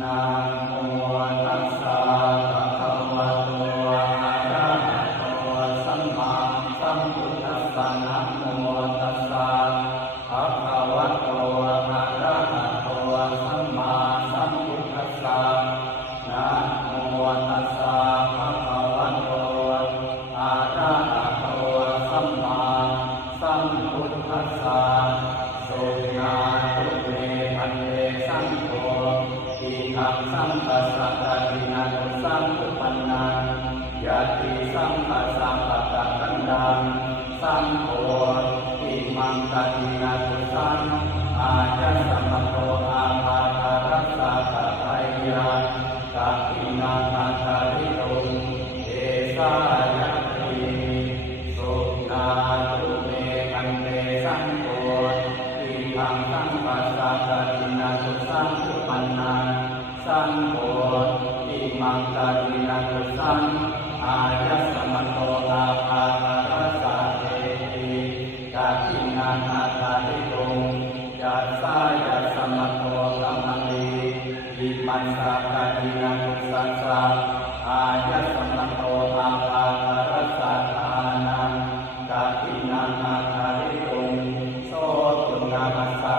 นะโมตัสสะภะคะวะโตอะระหะโตสัมมาสัมพุทธัสสะนะโมตัสสะภะคะวะโตอะระหะโตสัมมาสัมพุทธัสสะนะโมตัสสะภะคะวะโตอะระหะโตสัมมาสัมพุทธัสสะสุนาตุเมธันเตสังโฆอิทังสังคัสสะตะทินานุสังคุปันนังยะติสังคัสสะปะตะกันดังสังโฆอิมังตะทินานุสังอาจัสสะมะโตอาภาคารัสสะตะไทยะตะทินานาคาริโตเอสายะติสุนาตุเมธันเตสังโฆอิทังสังคัสสะตะทินานุสังคุปันนังสังโฆอิมังตะทินานุสังอายัสสะมะโตอาภาคารัสสะเตติตะทินานาคาริโตยัสสะยัสสะมะโตกัมมะลิอิมัสสะตะทินานุสัสสะอายัสสะมะโตอาภาคารัสสะทานังตะทินานาคาริโตโสตุนามัสสะ